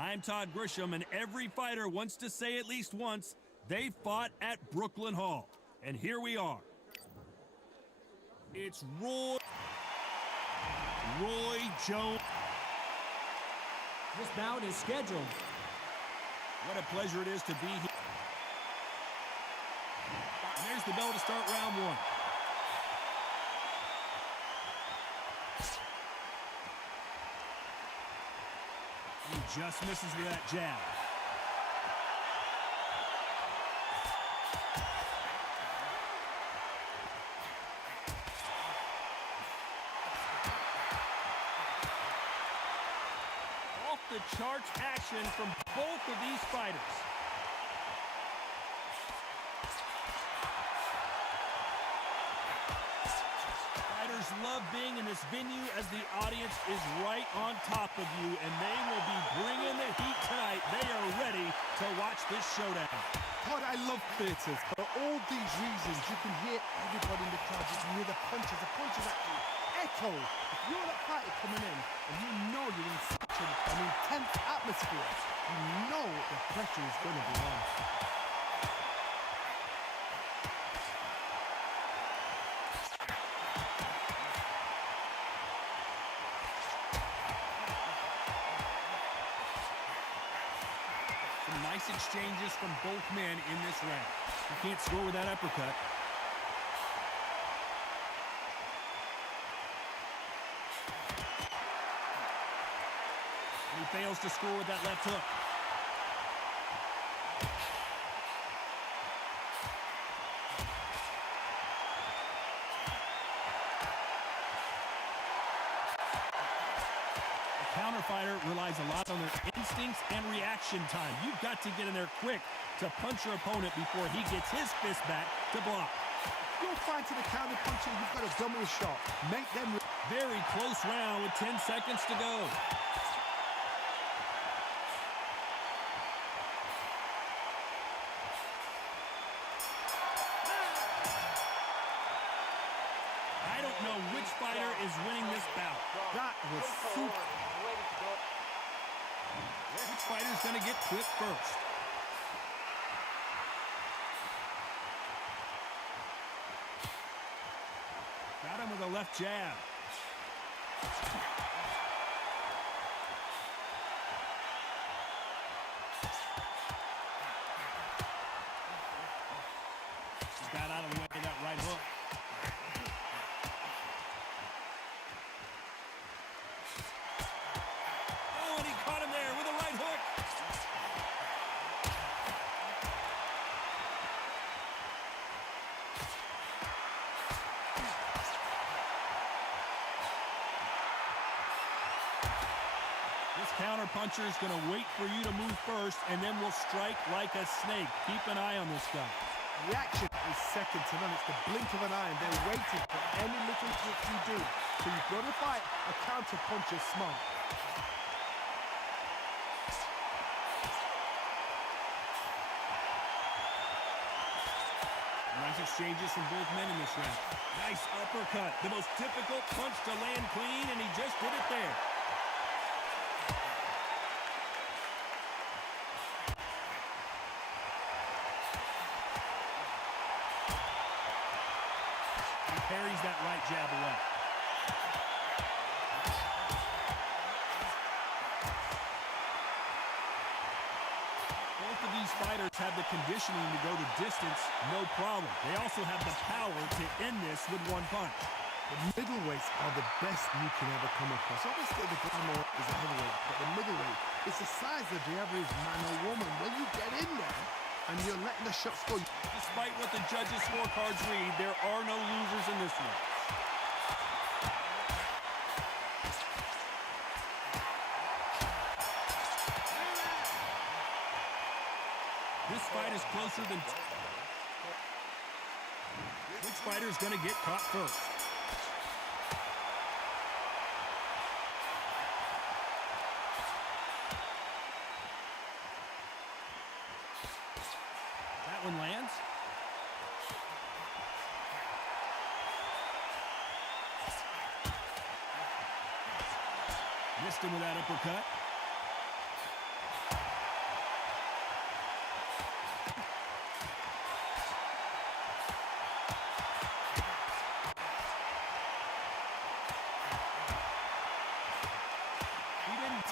I'm Todd Grisham, and every fighter wants to say at least once they fought at Brooklyn Hall. And here we are. It's Roy Jones. This bout is scheduled. What a pleasure it is to be here. And there's the bell to start round one. He just misses with that jab. Off the charts action from both of these fighters. Fighters love being in this venue as the audience is right on top of you, and they will be bringing the heat tonight. They are ready to watch this showdown. God, I love theatres. For all these reasons, you can hear everybody in the crowd. You can hear the punches. The punches actually echo. If you're that fighter coming in and you know you're in such an intense atmosphere, you know the pressure is going to be on. Some nice exchanges from both men in this round. You can't score with that uppercut. He fails to score with that left hook. The counter fighter relies a lot on their instincts and reaction time. You've got to get in there quick to punch your opponent before he gets his fist back to block. You're fighting a counter puncher, you've got a double shot. Make them... Very close round with 10 seconds to go. I don't know which fighter is winning this bout. That was super. Which fighter's going to get quit first? Got him with a left jab. Got out of the way of that right hook. Oh, and he caught him there with a right hook. This counter puncher is going to wait for you to move first and then will strike like a snake. Keep an eye on this guy. Reaction is second to none. It's the blink of an eye, and they're waiting for any little trick you do. So you've got to fight a counter puncher smart. Nice exchanges from both men in this round. Nice uppercut. The most difficult punch to land clean, and he just did it there. Parries that right jab away. Both of these fighters have the conditioning to go the distance, no problem. They also have the power to end this with one punch. The middleweights are the best you can ever come across. Obviously, the glamour is a heavyweight, but the middleweight is the size of the average man or woman. When you get in there and you're letting the shots go. Despite what the judges' scorecards read, there are no losers in this one. This fight is closer than... Which fighter's going to get caught first? That one lands. Missed him with that uppercut.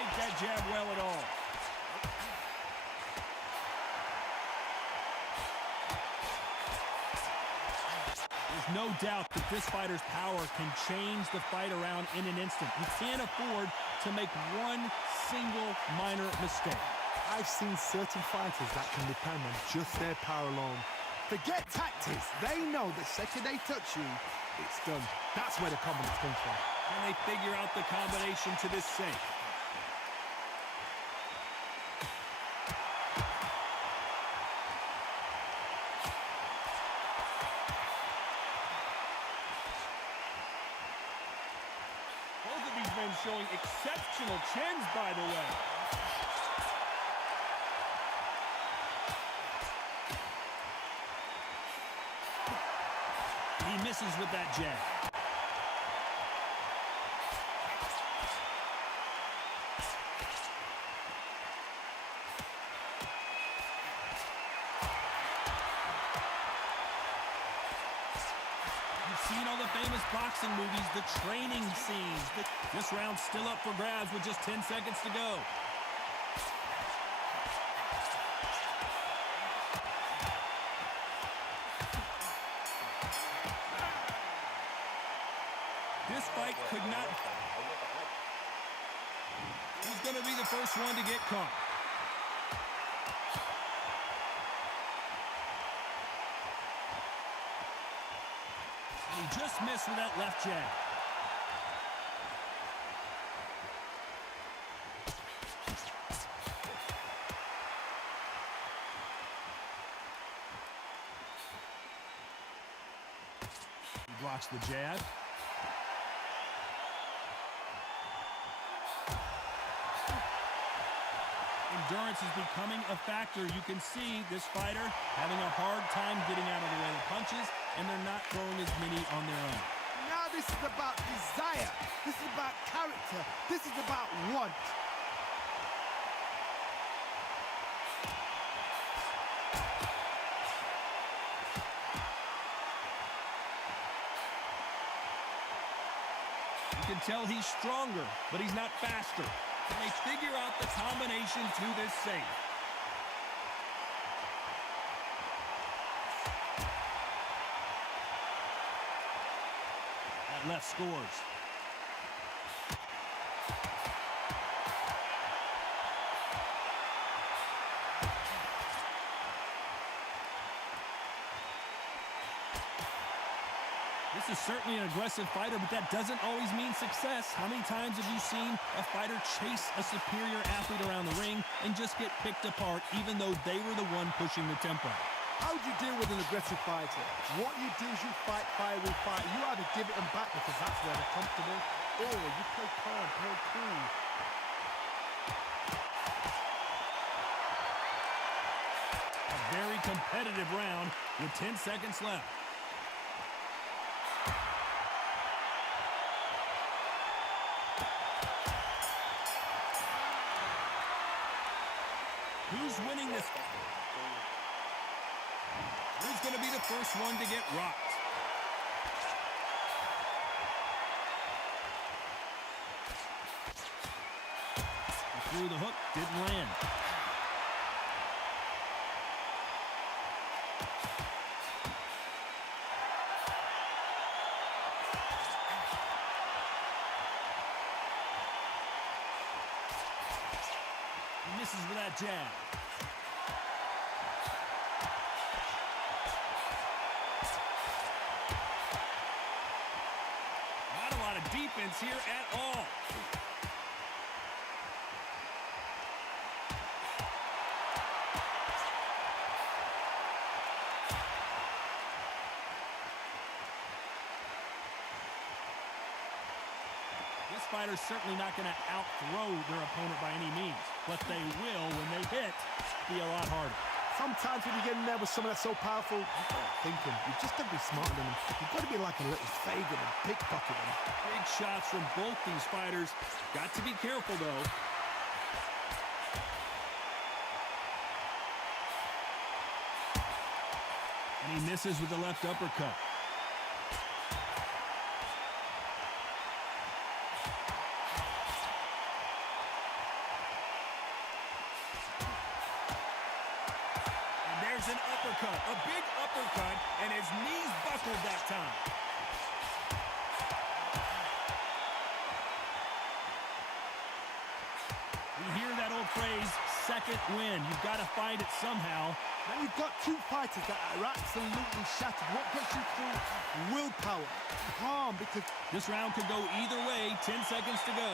Take that jab well at all. There's no doubt that this fighter's power can change the fight around in an instant. You can't afford to make one single minor mistake. I've seen certain fighters that can depend on just their power alone. Forget tactics. They know the second they touch you, it's done. That's where the confidence comes from. And they figure out the combination to this safe. Both of these men showing exceptional chins, by the way. He misses with that jab. You've seen all the famous boxing movies, the training scenes. This round's still up for grabs with just 10 seconds to go. This fight could not... He's going to be the first one to get caught. And he just missed with that left jab. He blocks the jab. Endurance is becoming a factor. You can see this fighter having a hard time getting out of the way of punches, and they're not throwing as many on their own. Now this is about desire. This is about character. This is about want. You can tell he's stronger, but he's not faster. And they figure out the combination to this safe. That left scores. This is certainly an aggressive fighter, but that doesn't always mean success. How many times have you seen a fighter chase a superior athlete around the ring and just get picked apart, even though they were the one pushing the tempo? How do you deal with an aggressive fighter? What you do is you fight fire with fire. You either give it them back because that's where they're comfortable, or you play calm, play cool. A very competitive round with 10 seconds left. Who's winning this? Who's going to be the first one to get rocked? He threw the hook, didn't land. He misses with that jab. Not a lot of defense here at all. This fighter's certainly not going to out-throw their opponent by any means, but they will, when they hit, be a lot harder. Sometimes when you get in there with someone that's so powerful, you've got to think him. You've just got to be smarter than him. You've got to be like a little Fagan and pickpocket him. Big shots from both these fighters. Got to be careful, though. And he misses with the left uppercut. an uppercut, a big uppercut, and his knees buckled that time. We hear that old phrase, second win. You've got to fight it somehow. Now you've got two fighters that are absolutely shattered. What gets you through? Willpower. Calm, because this round could go either way. 10 seconds to go.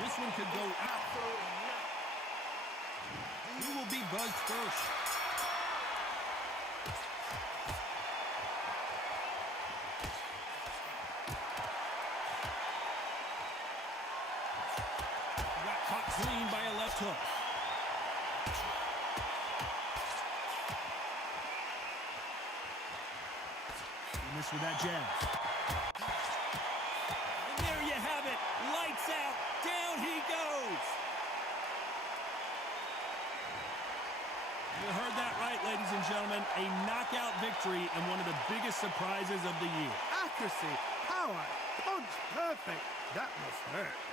This one could go out. Who will be buzzed first? Got caught clean by a left hook. He missed with that jab. And there you have it. Lights out. Down he goes. You heard that right, ladies and gentlemen. A knockout victory and one of the biggest surprises of the year. accuracy, power, punch, perfect. That must hurt.